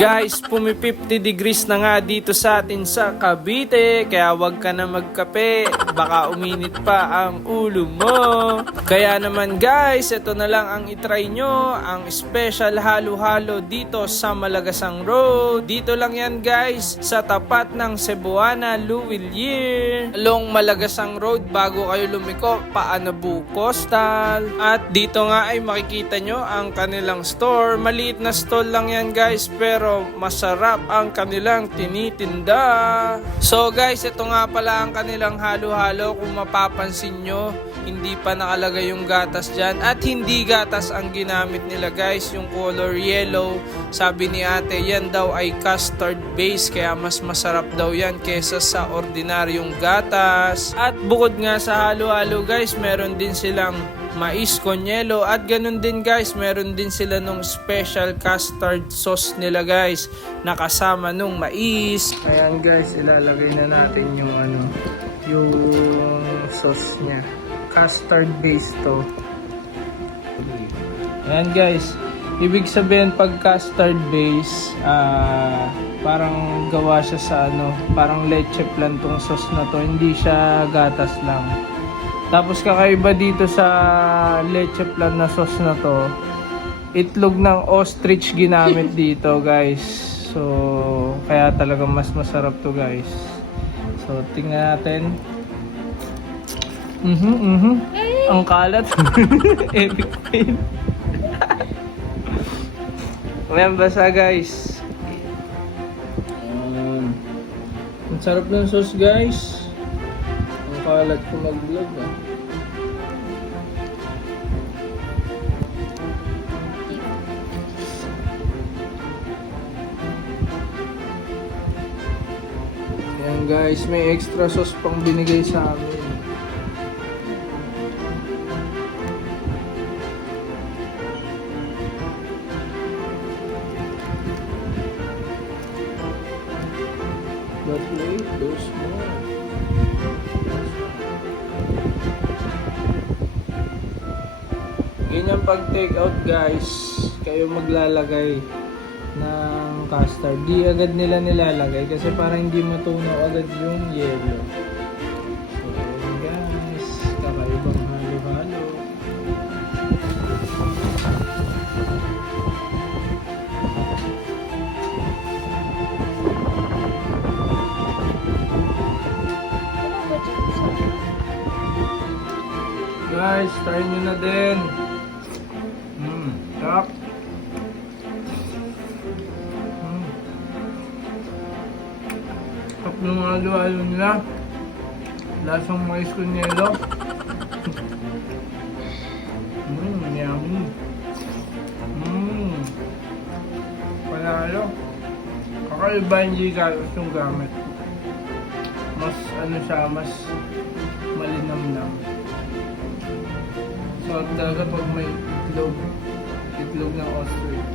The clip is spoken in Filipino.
Guys, 50 degrees na nga dito sa atin sa Cavite, kaya wag ka na magkape, baka uminit pa ang ulo mo. Kaya naman guys, ito na lang ang itry nyo, ang special halo-halo dito sa Malagasang Road. Dito lang yan guys, sa tapat ng Cebuana Luwilier, along Malagasang Road bago kayo lumiko pa Anabu Coastal. At dito nga ay makikita nyo ang kanilang store. Maliit na stall lang yan guys, pero masarap ang kanilang tinitinda. So guys, ito nga pala ang kanilang halo-halo. Kung mapapansin nyo, hindi pa nakalagay yung gatas dyan. At hindi gatas ang ginamit nila guys, yung color yellow. Sabi ni ate, yan daw ay custard base, kaya mas masarap daw yan kesa sa ordinaryong gatas. At bukod nga sa halo-halo guys, meron din silang mais con yelo, at ganun din guys, meron din sila nung special custard sauce nila guys, nakasama nung mais. Ayan guys, ilalagay na natin yung yung sauce nya. Custard base to. Ayan guys, ibig sabihin pag custard base, parang gawa siya sa parang leche plan tong sauce na to, hindi siya gatas lang. Tapos kakaiba dito sa leche plan na sauce na to, itlog ng ostrich ginamit dito guys. So kaya talaga mas masarap to guys. So tingnan natin. Ang kalat. Epic fail. Ayan, basa guys. Ang sarap ng sauce guys. Ang kalat ko mag-vlog Ayan guys, may extra sauce pang binigay sa amin. But wait, there's more. Ganyan pag take out guys, kayo maglalagay ng custard. Di agad nila nilalagay kasi parang hindi matunaw agad yung yellow. So yun guys, kakaibang halo-halo. Guys, try nyo na din. Sarap. Sarap ng halo-halo nila. Lasang mais con yelo. Yummy. Panalo. Kakaiba hindi gatas yung gamit. Mas siya, mas malinamnam. So talaga pag may itlog ng ostrich.